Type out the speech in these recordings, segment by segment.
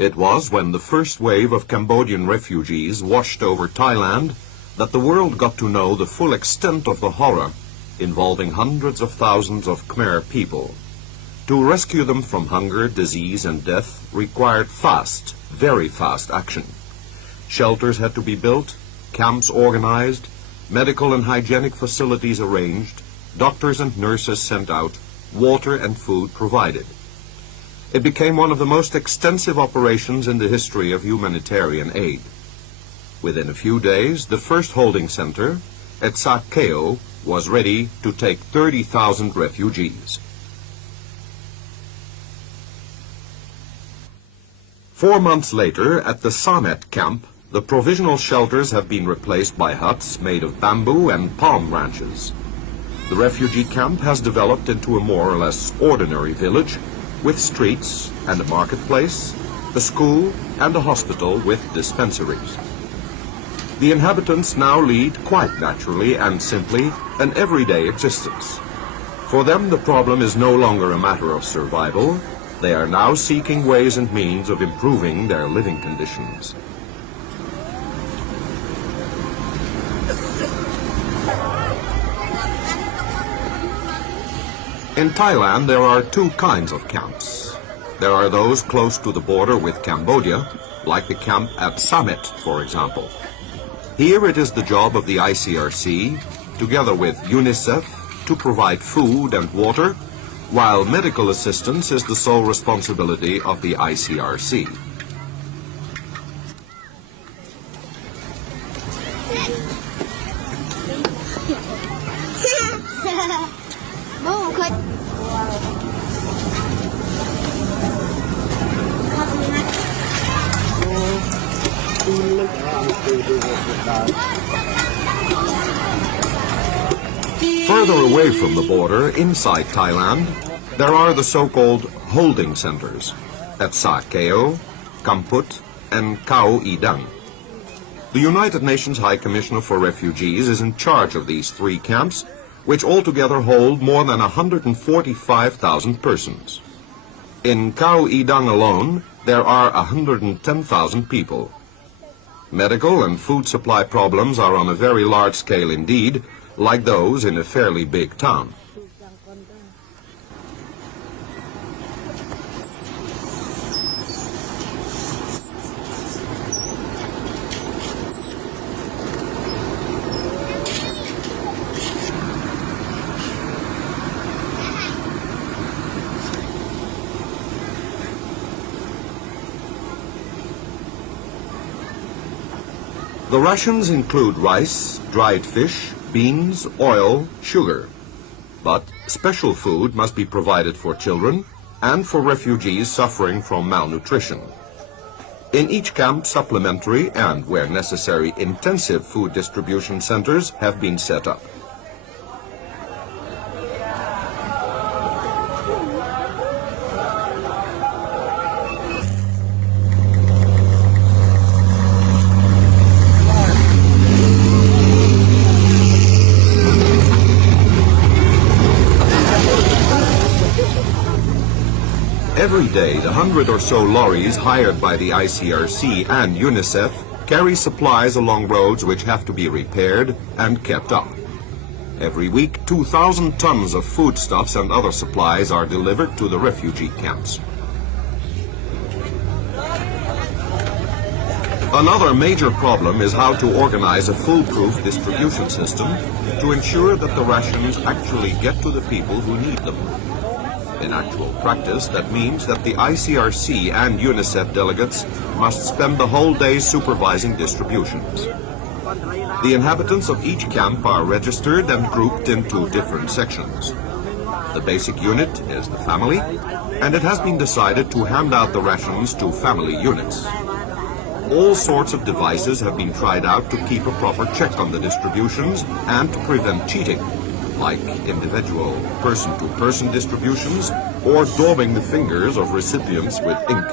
It was when the first wave of Cambodian refugees washed over Thailand that the world got to know the full extent of the horror involving hundreds of thousands of Khmer people. To rescue them from hunger, disease, and death required fast, very fast action. Shelters had to be built, camps organized, medical and hygienic facilities arranged, doctors and nurses sent out, water and food provided. It became one of the most extensive operations in the history of humanitarian aid. Within a few days, the first holding center, at Sakeo, was ready to take 30,000 refugees. 4 months later, at the Samet camp, the provisional shelters have been replaced by huts made of bamboo and palm branches. The refugee camp has developed into a more or less ordinary village with streets and a marketplace, a school and a hospital with dispensaries. The inhabitants now lead quite naturally and simply an everyday existence. For them, the problem is no longer a matter of survival. They are now seeking ways and means of improving their living conditions. In Thailand, there are 2 kinds of camps. There are those close to the border with Cambodia, like the camp at Samet, for example. Here it is the job of the ICRC, together with UNICEF, to provide food and water, while medical assistance is the sole responsibility of the ICRC. Further away from the border, inside Thailand, there are the so-called holding centers at Sakeo, Kamput, and Khao Idang. The United Nations High Commissioner for Refugees is in charge of these 3 camps, which altogether hold more than 145,000 persons. In Khao Idang alone, there are 110,000 people. Medical and food supply problems are on a very large scale indeed, like those in a fairly big town. The rations include rice, dried fish, beans, oil, sugar. But special food must be provided for children and for refugees suffering from malnutrition. In each camp, supplementary and, where necessary, intensive food distribution centers have been set up. Every day, the 100 or so lorries hired by the ICRC and UNICEF carry supplies along roads which have to be repaired and kept up. Every week, 2,000 tons of foodstuffs and other supplies are delivered to the refugee camps. Another major problem is how to organize a foolproof distribution system to ensure that the rations actually get to the people who need them. In actual practice, that means that the ICRC and UNICEF delegates must spend the whole day supervising distributions. The inhabitants of each camp are registered and grouped into different sections. The basic unit is the family, and it has been decided to hand out the rations to family units. All sorts of devices have been tried out to keep a proper check on the distributions and to prevent cheating, like individual person-to-person distributions or daubing the fingers of recipients with ink.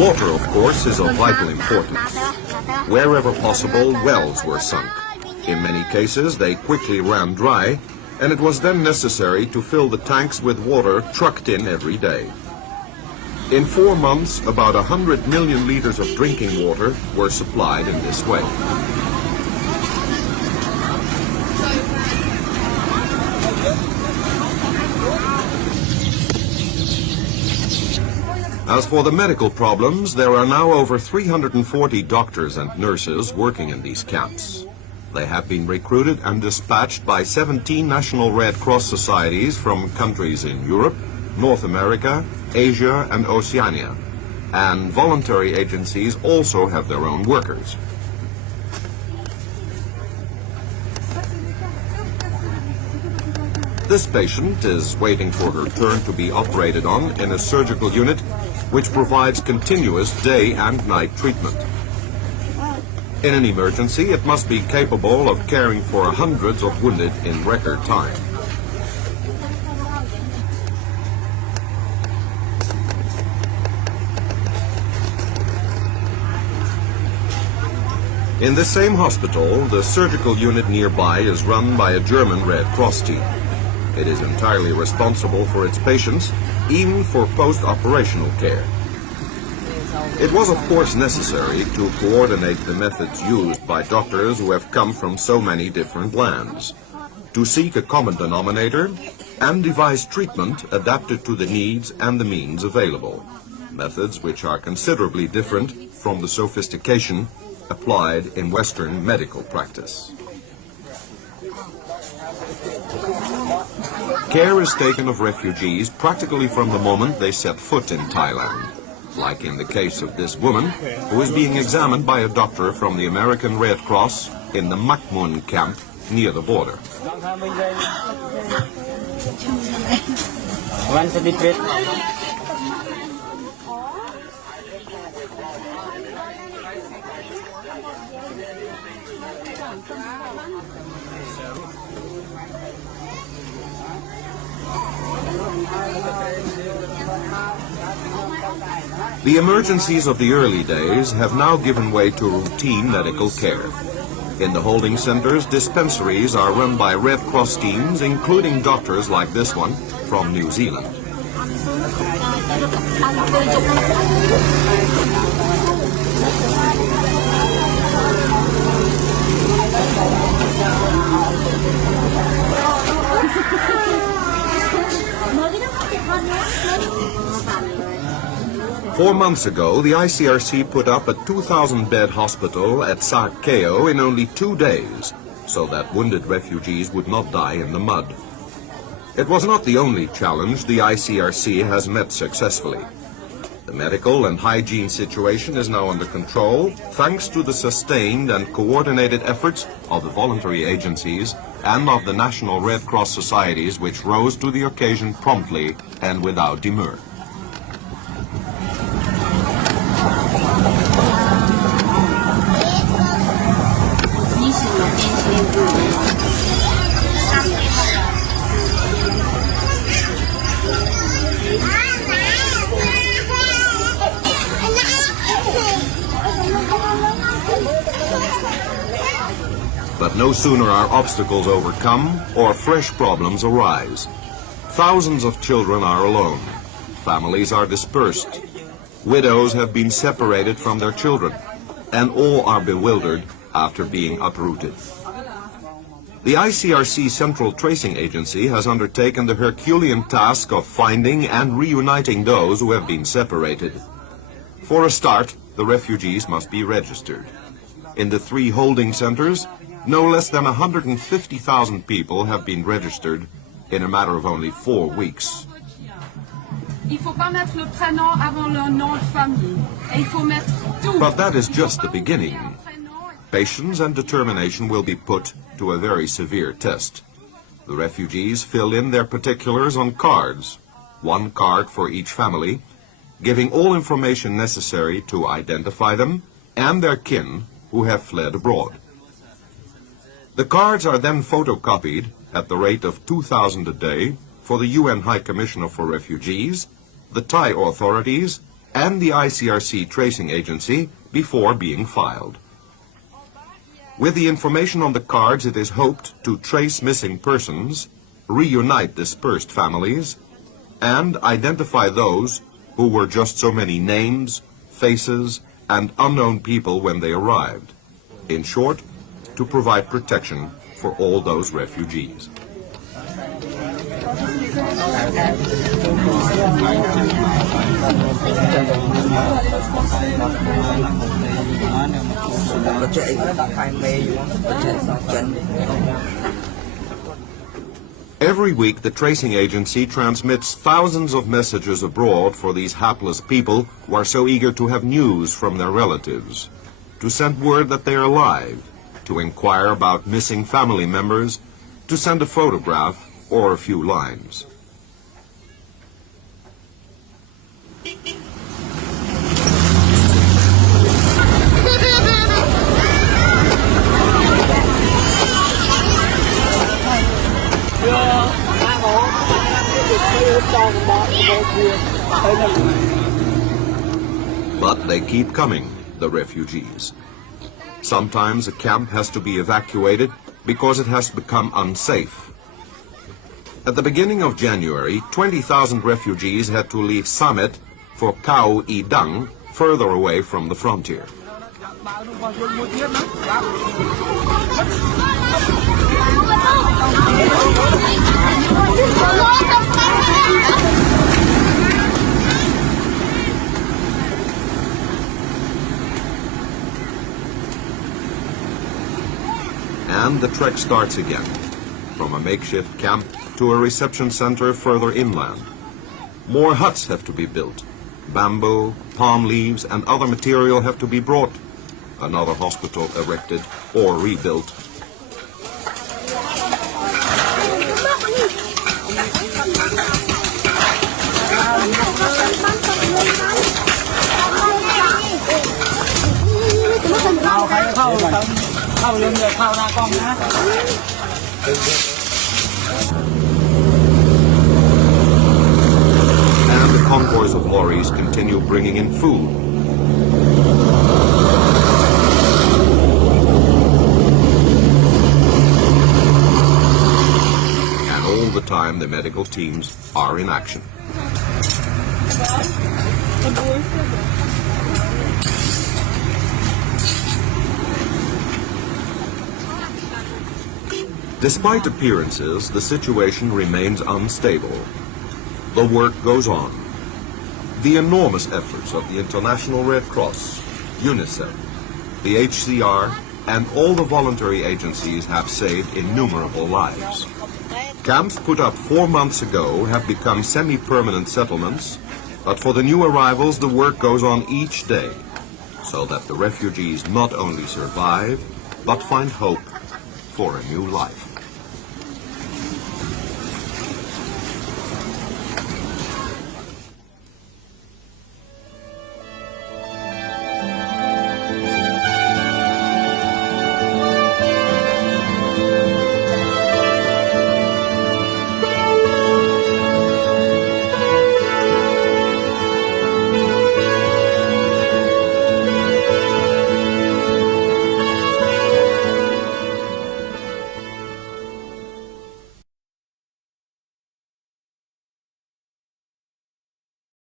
Water, of course, is of vital importance. Wherever possible, wells were sunk. In many cases, they quickly ran dry, and it was then necessary to fill the tanks with water trucked in every day. In 4 months, about 100 million liters of drinking water were supplied in this way. As for the medical problems, there are now over 340 doctors and nurses working in these camps. They have been recruited and dispatched by 17 national Red Cross societies from countries in Europe, North America, Asia and Oceania, and voluntary agencies also have their own workers. This patient is waiting for her turn to be operated on in a surgical unit which provides continuous day and night treatment. In an emergency, it must be capable of caring for hundreds of wounded in record time. In the same hospital, the surgical unit nearby is run by a German Red Cross team. It is entirely responsible for its patients, even for post-operational care. It was, of course, necessary to coordinate the methods used by doctors who have come from so many different lands, to seek a common denominator and devise treatment adapted to the needs and the means available, methods which are considerably different from the sophistication applied in Western medical practice. Care is taken of refugees practically from the moment they set foot in Thailand, like in the case of this woman who is being examined by a doctor from the American Red Cross in the Makmun camp near the border. The emergencies of the early days have now given way to routine medical care. In the holding centers, dispensaries are run by Red Cross teams, including doctors like this one from New Zealand. Four months ago, the ICRC put up a 2,000-bed hospital at Sa Keo in only 2 days, so that wounded refugees would not die in the mud. It was not the only challenge the ICRC has met successfully. The medical and hygiene situation is now under control, thanks to the sustained and coordinated efforts of the voluntary agencies and of the National Red Cross societies, which rose to the occasion promptly and without demur. But no sooner are obstacles overcome or fresh problems arise. Thousands of children are alone. Families are dispersed. Widows have been separated from their children, and all are bewildered after being uprooted. The ICRC Central Tracing Agency has undertaken the Herculean task of finding and reuniting those who have been separated. For a start, the refugees must be registered. In the 3 holding centers, no less than 150,000 people have been registered in a matter of only 4 weeks. But that is just the beginning. Patience and determination will be put to a very severe test. The refugees fill in their particulars on cards, 1 card for each family, giving all information necessary to identify them and their kin who have fled abroad. The cards are then photocopied at the rate of 2,000 a day for the UN High Commissioner for Refugees, the Thai authorities, and the ICRC tracing agency before being filed. With the information on the cards, it is hoped to trace missing persons, reunite dispersed families, and identify those who were just so many names, faces, and unknown people when they arrived. In short, to provide protection for all those refugees. Every week, the tracing agency transmits thousands of messages abroad for these hapless people who are so eager to have news from their relatives, to send word that they are alive, to inquire about missing family members, to send a photograph or a few lines. But they keep coming, the refugees. Sometimes a camp has to be evacuated because it has become unsafe. At the beginning of January, 20,000 refugees had to leave Samet for Khao I Dang, further away from the frontier. And the trek starts again, from a makeshift camp to a reception center further inland. More huts have to be built. Bamboo, palm leaves, and other material have to be brought. Another hospital erected or rebuilt. And the convoys of lorries continue bringing in food. And all the time the medical teams are in action. Despite appearances, the situation remains unstable. The work goes on. The enormous efforts of the International Red Cross, UNICEF, the HCR, and all the voluntary agencies have saved innumerable lives. Camps put up 4 months ago have become semi-permanent settlements, but for the new arrivals the work goes on each day, so that the refugees not only survive, but find hope for a new life.